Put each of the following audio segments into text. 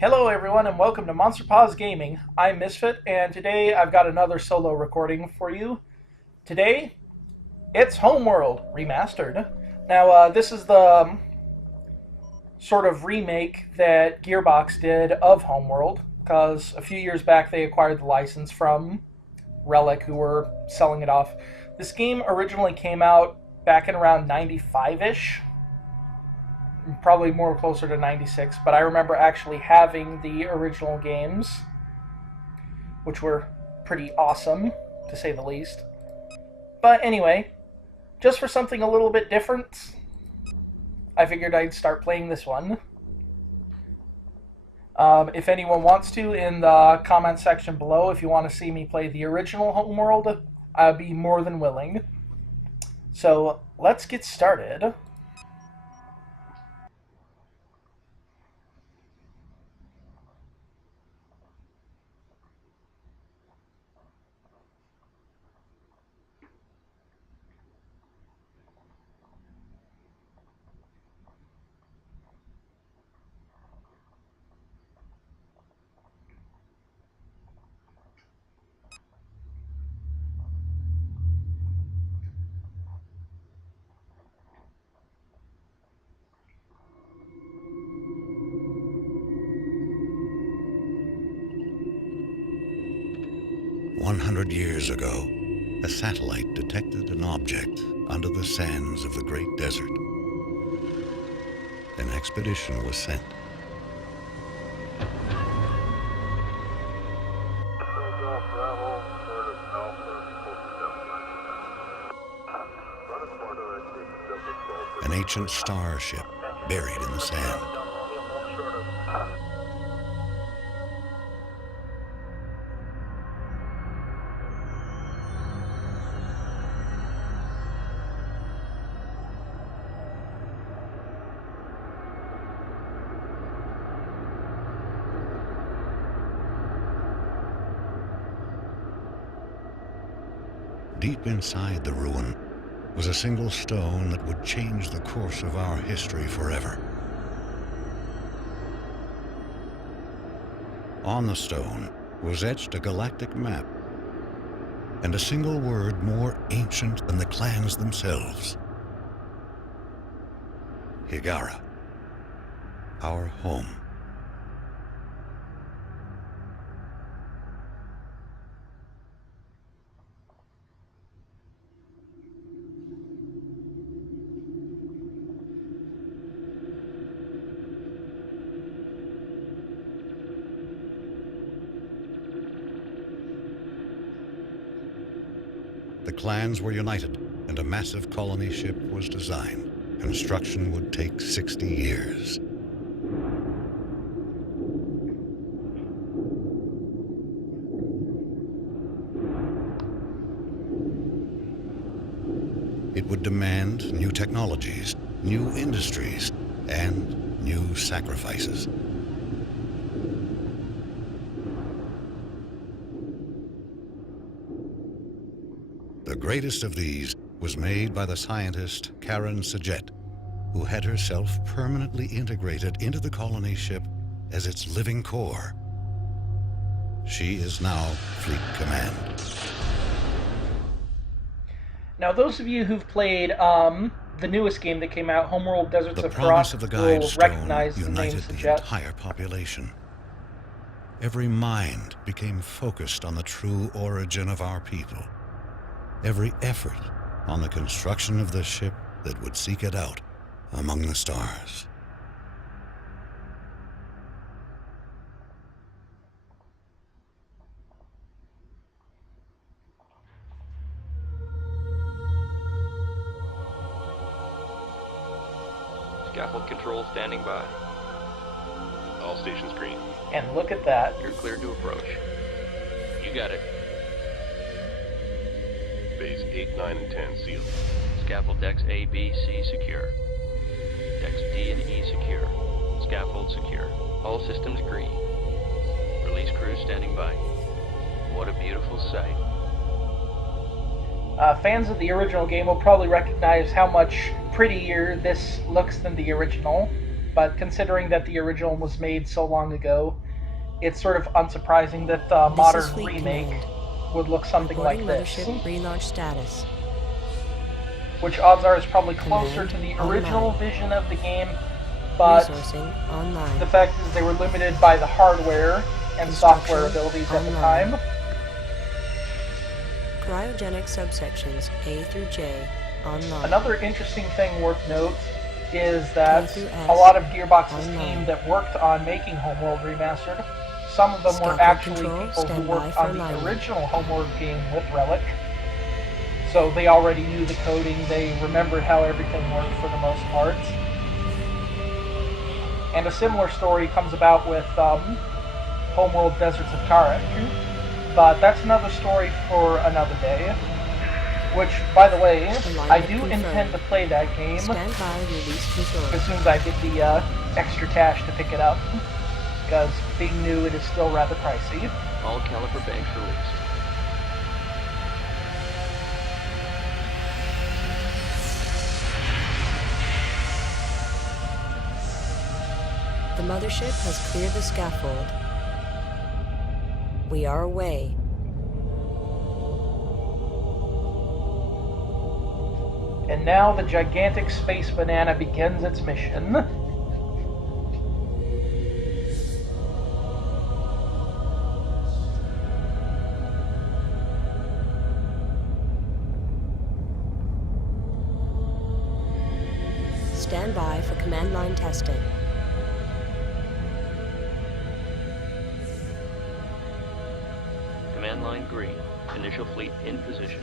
Hello everyone and welcome to Paws Gaming. I'm Misfit and today I've got another solo recording for you. Today, it's Homeworld Remastered. Now this is the sort of remake that Gearbox did of Homeworld, because a few years back they acquired the license from Relic, who were selling it off. This game originally came out back in around 95-ish, probably more closer to 96, but I remember actually having the original games, which were pretty awesome, to say the least. But anyway, just for something a little bit different, I figured I'd start playing this one. If anyone wants to, in the comment section below, if you want to see me play the original Homeworld, I'd be more than willing. So, let's get started. 100 years ago, a satellite detected an object under the sands of the Great Desert. An expedition was sent. An ancient starship buried in the sand. Deep inside the ruin was a single stone that would change the course of our history forever. On the stone was etched a galactic map and a single word more ancient than the clans themselves. Hiigara, our home. The clans were united, and a massive colony ship was designed. Construction would take 60 years. It would demand new technologies, new industries, and new sacrifices. The greatest of these was made by the scientist Karen Sajet, who had herself permanently integrated into the colony ship as its living core. She is now Fleet Command. Now, those of you who've played the newest game that came out, Homeworld Deserts The of promise Frost, of the will Guide Stone recognize the name united the Sajet. entire population. Every mind became focused on the true origin of our people. Every effort on the construction of the ship that would seek it out among the stars. Scaffold control standing by. All stations green. And look at that. You're cleared to approach. You got it. Bays 8, 9, and 10 sealed. Scaffold decks A, B, C secure. Decks D and E secure. Scaffold secure. All systems green. Release crew standing by. What a beautiful sight. Fans of the original game will probably recognize how much prettier this looks than the original, but considering that the original was made so long ago, it's sort of unsurprising that the modern remake would look something like this. Mothership relaunch status. Which odds are is probably closer to the original vision of the game, but the fact is they were limited by the hardware and software abilities at the time. Cryogenic subsections A through J online. Another interesting thing worth note is that a lot of Gearbox's team that worked on making Homeworld Remastered, some of them were actually people who worked on the original Homeworld game with Relic. So they already knew the coding, they remembered how everything worked for the most part. And a similar story comes about with Homeworld Deserts of Kharak, but that's another story for another day. Which, by the way, I do intend to play that game as soon as I get the extra cash to pick it up, because being new, it is still rather pricey. All caliber banks released. The mothership has cleared the scaffold. We are away. And now the gigantic space banana begins its mission. Stand by for command line testing. Command line green. Initial fleet in position.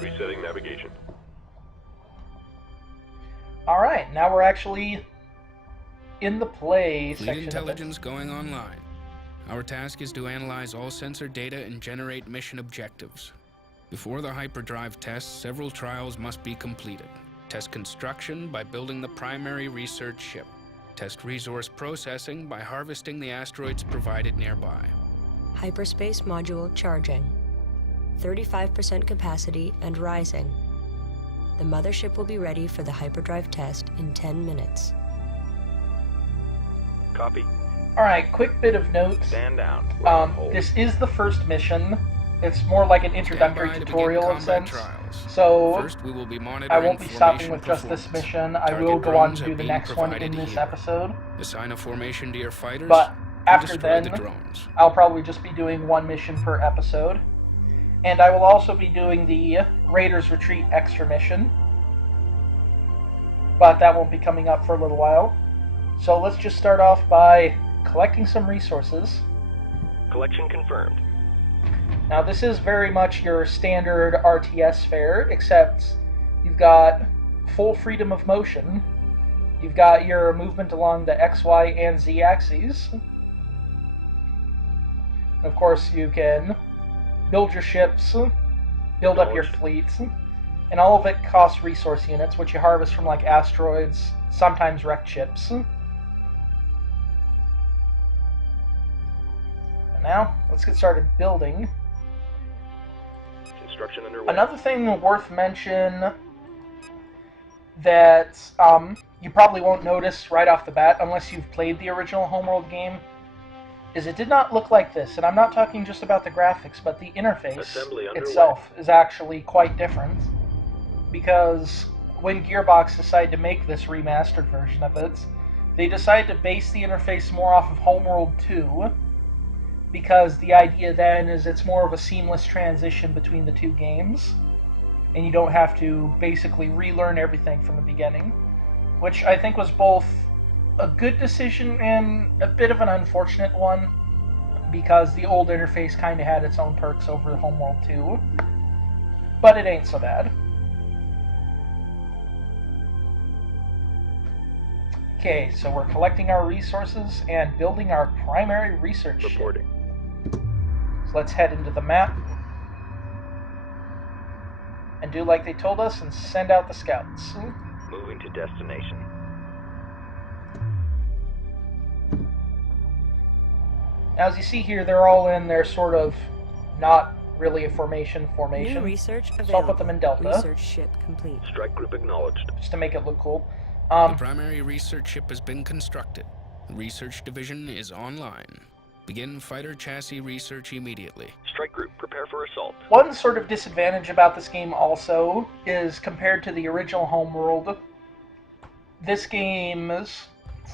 Resetting navigation. Alright, now we're actually in the play Fleet section. intelligence going online. Our task is to analyze all sensor data and generate mission objectives. Before the hyperdrive tests, several trials must be completed. Test construction by building the primary research ship. Test resource processing by harvesting the asteroids provided nearby. Hyperspace module charging. 35% capacity and rising. The mothership will be ready for the hyperdrive test in 10 minutes. Copy. Alright, quick bit of note. Stand down. This is the first mission. It's more like an introductory tutorial in a sense. So, First, we will be I won't be stopping with just this mission. I will go on to do the next one in this episode. Assign a formation to your fighters. But after destroy then, the drones. I'll probably just be doing one mission per episode. And I will also be doing the Raiders Retreat extra mission. But that won't be coming up for a little while. So let's just start off by collecting some resources. Collection confirmed. Now this is very much your standard RTS fare, except you've got full freedom of motion. You've got your movement along the X, Y, and Z axes. Of course, you can build your ships, build up your fleets, and all of it costs resource units, which you harvest from like asteroids, sometimes wrecked ships. And now, let's get started building. Construction underway. Another thing worth mention that you probably won't notice right off the bat unless you've played the original Homeworld game is it did not look like this, and I'm not talking just about the graphics, but the interface itself is actually quite different, because when Gearbox decided to make this remastered version of it, they decided to base the interface more off of Homeworld 2, because the idea then is it's more of a seamless transition between the two games, and you don't have to basically relearn everything from the beginning, which I think was both a good decision and a bit of an unfortunate one, because the old interface kind of had its own perks over Homeworld 2, but it ain't so bad. Okay, so we're collecting our resources and building our primary research ship. Reporting. So let's head into the map and do like they told us and send out the scouts. Moving to destination. Now, as you see here, they're all in their sort of not really a formation. New research available. So I'll put them in Delta. Research ship complete. Strike group acknowledged. Just to make it look cool. The primary research ship has been constructed. The research division is online. Begin fighter chassis research immediately. Strike group, prepare for assault. One sort of disadvantage about this game also is compared to the original Homeworld, this game's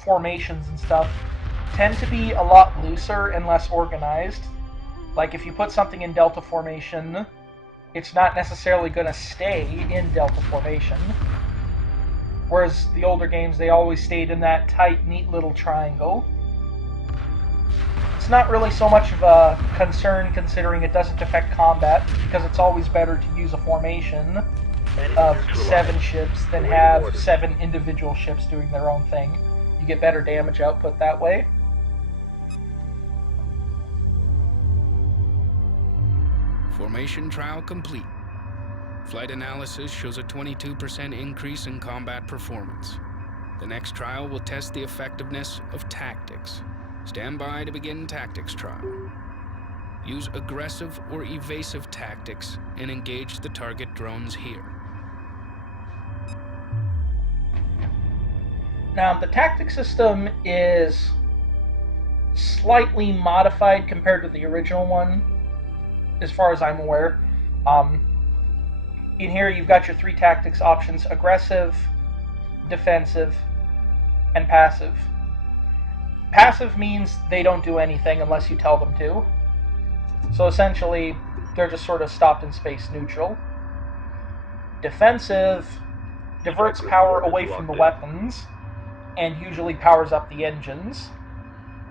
formations and stuff tend to be a lot looser and less organized. Like if you put something in Delta formation, it's not necessarily going to stay in Delta formation. Whereas the older games, they always stayed in that tight, neat little triangle. It's not really so much of a concern considering it doesn't affect combat, because it's always better to use a formation of 7 ships than have 7 individual ships doing their own thing. You get better damage output that way. Formation trial complete. Flight analysis shows a 22% increase in combat performance. The next trial will test the effectiveness of tactics. Stand by to begin tactics trial. Use aggressive or evasive tactics and engage the target drones here. Now, the tactic system is slightly modified compared to the original one, as far as I'm aware. In here, you've got your 3 tactics options: aggressive, defensive, and passive. Passive means they don't do anything unless you tell them to. So essentially, they're just sort of stopped in space neutral. Defensive diverts power away from the weapons and usually powers up the engines,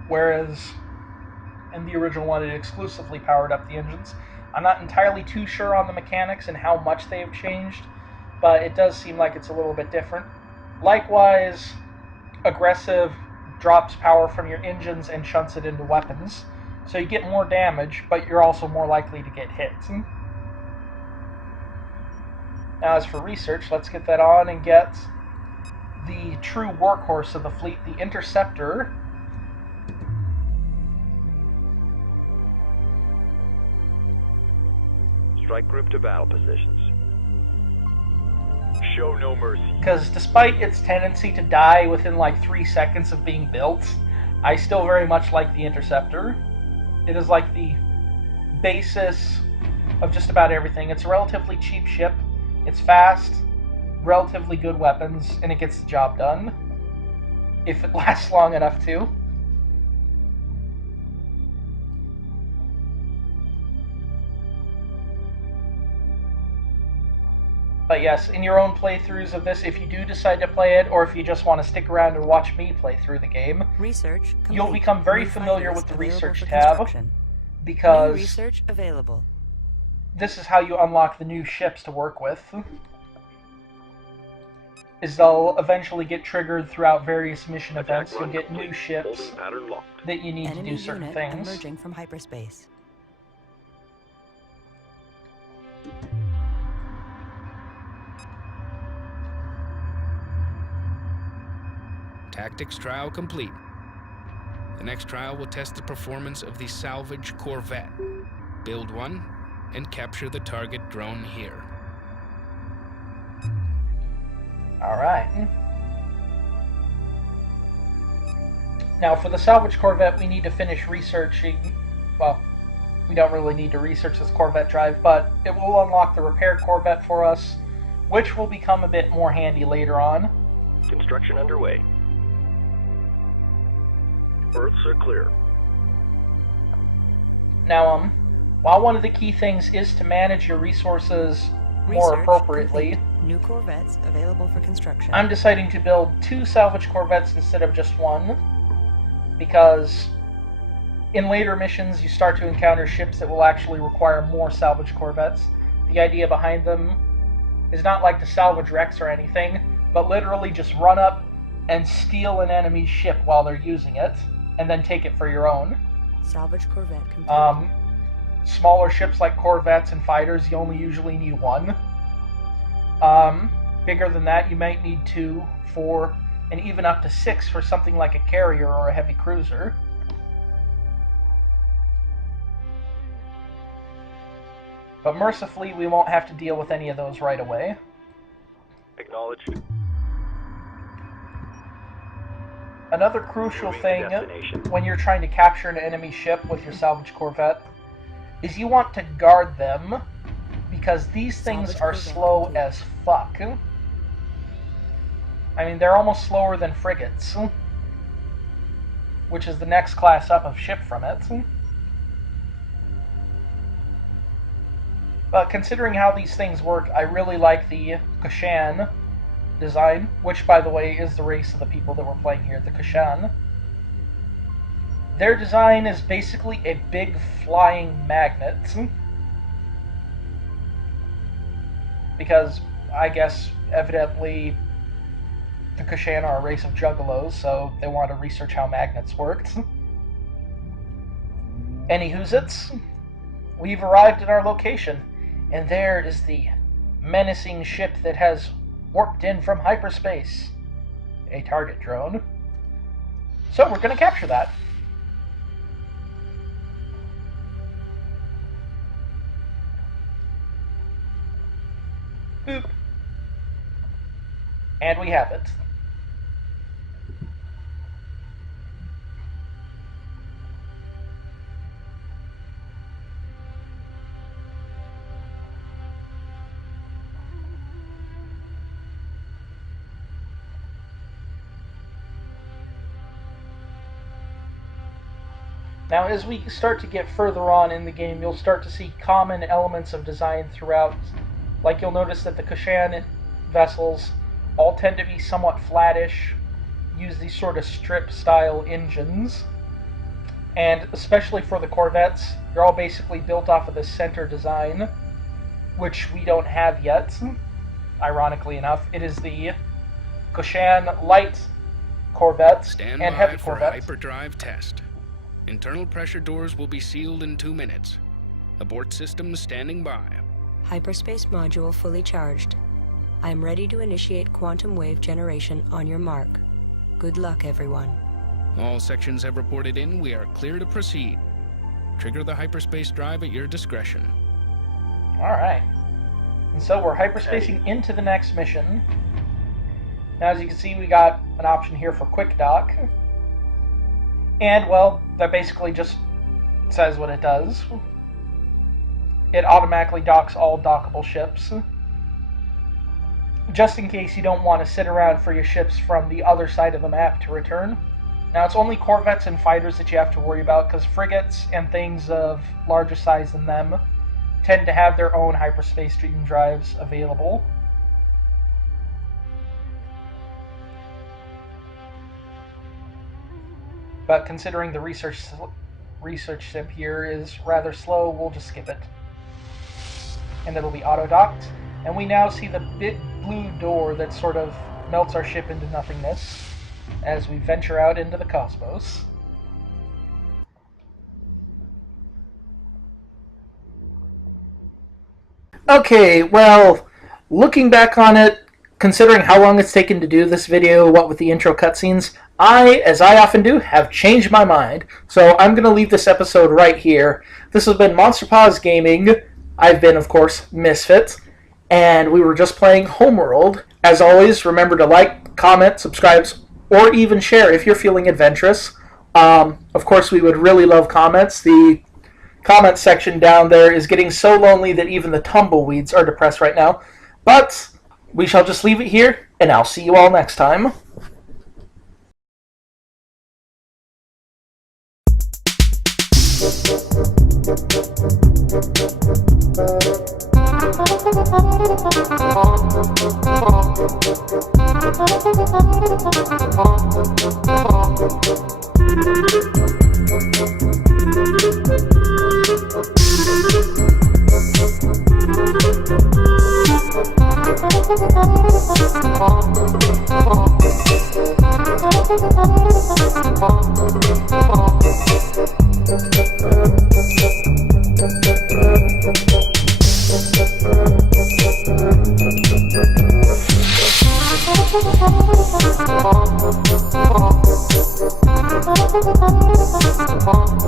whereas in the original one it exclusively powered up the engines. I'm not entirely too sure on the mechanics and how much they have changed, but it does seem like it's a little bit different. Likewise, aggressive drops power from your engines and shunts it into weapons, so you get more damage, but you're also more likely to get hit. Now as for research, let's get that on and get the true workhorse of the fleet, the Interceptor. Strike group to battle positions. Show no mercy. Because despite its tendency to die within like 3 seconds of being built, I still very much like the Interceptor. It is like the basis of just about everything. It's a relatively cheap ship, it's fast, relatively good weapons, and it gets the job done. If it lasts long enough to. But yes, in your own playthroughs of this, if you do decide to play it, or if you just want to stick around and watch me play through the game, research complete. You'll become very New familiar fighters with the available research for tab, construction. because New research available. this is how you unlock the new ships to work with. Is they'll eventually get triggered throughout various mission events. You'll get new ships that you need to Enemy do certain unit things. emerging from hyperspace. Tactics trial complete. The next trial will test the performance of the salvage corvette. Build one and capture the target drone here. Alright. Now for the salvage corvette, we need to finish researching. Well, we don't really need to research this corvette drive, but it will unlock the repair corvette for us, which will become a bit more handy later on. Construction underway. Berths are clear. Now, while one of the key things is to manage your resources more Research appropriately, complete. New corvettes available for construction. I'm deciding to build 2 salvage corvettes instead of just 1, because in later missions you start to encounter ships that will actually require more salvage corvettes. The idea behind them is not like to salvage wrecks or anything, but literally just run up and steal an enemy's ship while they're using it, and then take it for your own. Salvage corvette complete. Smaller ships like corvettes and fighters, you only usually need 1. Bigger than that, you might need 2, 4, and even up to 6 for something like a carrier or a heavy cruiser. But mercifully, we won't have to deal with any of those right away. Acknowledged. Another crucial Nearing thing destination. when you're trying to capture an enemy ship with your salvage corvette is you want to guard them, because these things Salvage are corvette slow complete. as fuck. I mean, they're almost slower than frigates, which is the next class up of ship from it. But considering how these things work, I really like the Kashan design, which, by the way, is the race of the people that we're playing here, the Kashan. Their design is basically a big flying magnet. Because, I guess, evidently, the Kashan are a race of juggalos, so they want to research how magnets worked. Anywhoozits, we've arrived at our location, and there is the menacing ship that has warped in from hyperspace. A target drone. So we're going to capture that. Boop. And we have it. Now, as we start to get further on in the game, you'll start to see common elements of design throughout. Like, you'll notice that the Kashan vessels all tend to be somewhat flattish, use these sort of strip-style engines. And especially for the Corvettes, they're all basically built off of the center design, which we don't have yet. Ironically enough, it is the Kashan light Corvettes Stand and by heavy for a Corvettes. hyperdrive test. Internal pressure doors will be sealed in 2 minutes. Abort systems standing by. Hyperspace module fully charged. I am ready to initiate quantum wave generation on your mark. Good luck, everyone. All sections have reported in. We are clear to proceed. Trigger the hyperspace drive at your discretion. Alright. And so we're hyperspacing into the next mission. Now, as you can see, we got an option here for quick dock. And, well, that basically just says what it does. It automatically docks all dockable ships, just in case you don't want to sit around for your ships from the other side of the map to return. Now, it's only corvettes and fighters that you have to worry about, because frigates and things of larger size than them tend to have their own hyperspace stream drives available. But considering the research ship here is rather slow, we'll just skip it. And it'll be auto-docked. And we now see the big blue door that sort of melts our ship into nothingness as we venture out into the cosmos. Okay, well, looking back on it, considering how long it's taken to do this video, what with the intro cutscenes, as I often do, have changed my mind. So I'm going to leave this episode right here. This has been Monster Paws Gaming. I've been, of course, Misfit. And we were just playing Homeworld. As always, remember to like, comment, subscribe, or even share if you're feeling adventurous. Of course, we would really love comments. The comment section down there is getting so lonely that even the tumbleweeds are depressed right now. But we shall just leave it here, and I'll see you all next time. Thank you.